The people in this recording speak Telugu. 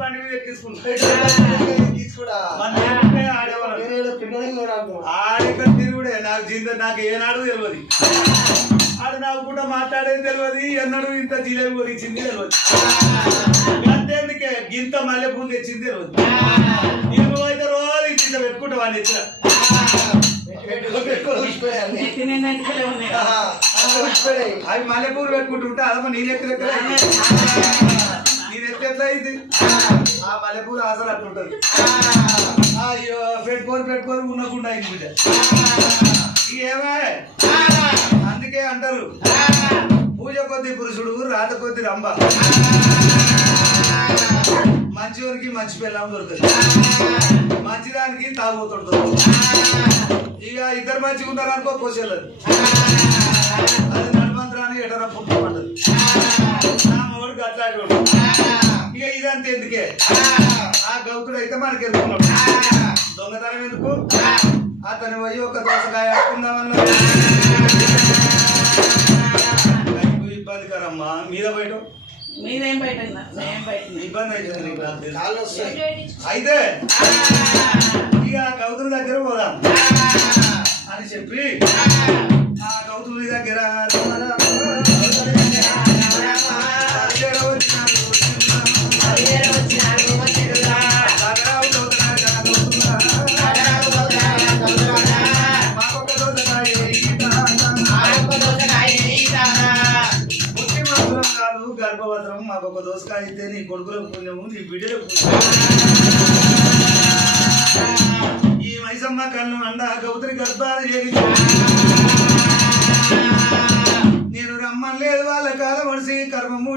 బండి మీద ఎక్కించుకుంటా ఆడెక్కడ తిరుగుడే నాకు జీవితం నాకు ఏనాడు తెలియదు ఆడు నాకు కూడా మాట్లాడేది తెలియదు ఎన్నడూ ఇంత జిలేబీ కొనిచ్చింది తెలియదు అంతేందుకే గింత మల్లెపూలు తెచ్చింది తెలియదు అయితే రోజు ఇంత పెట్టుకుంటా వాడిని ఇచ్చిన అవి మల్లెపూలు పెట్టుకుంటుంటే అదమ్మ నీ లెక్క లెక్క ఎట్లా అయింది ఆ మల్లెపూలు ఆసలు అట్లుంటది అయ్యో పెట్టుకొని ఉన్నకుండా అయింది బిడ్డ ఏమే అందుకే అంటారు పూజ కొద్ది పురుషుడు రాత కొద్ది రంభ మంచివారికి మంచి పిల్లం దొరుకుతుంది మంచిదానికి తాగుతాడు ఇక ఇద్దరు మంచిగా ఉన్నారు అనుకో కోసేళ్ళది అది నడుమంత్రాన్ని ఎటరా పుట్టుకుంటది నా మొగుడు గట్లాడి ఇక ఇదంతా ఎందుకే ఆ గౌతుడు అయితే మనకి ఎదుర్కొన్నాడు దొంగతనం ఎందుకు అతని పోయి ఒక దోసకాయ ఆడుకుందామన్నా ఇబ్బందికరమ్మా మీద బయట మీదేం బయట ఇబ్బంది అవుతుంది అయితే ఇక గౌతుడి దగ్గర పోదాం అని చెప్పి ఆ గౌతుడి దగ్గర గర్భవత్రం మాకు ఒక దోసకాయ అయితే నీ కొడుకులకు పుణ్యము నీ బిడ్డలకు ఈ మైసమ్మ కన్ను అండ గౌతుని గర్భాన్ని నేను రమ్మని లేదు వాళ్ళ కాలం మనిషి కర్మము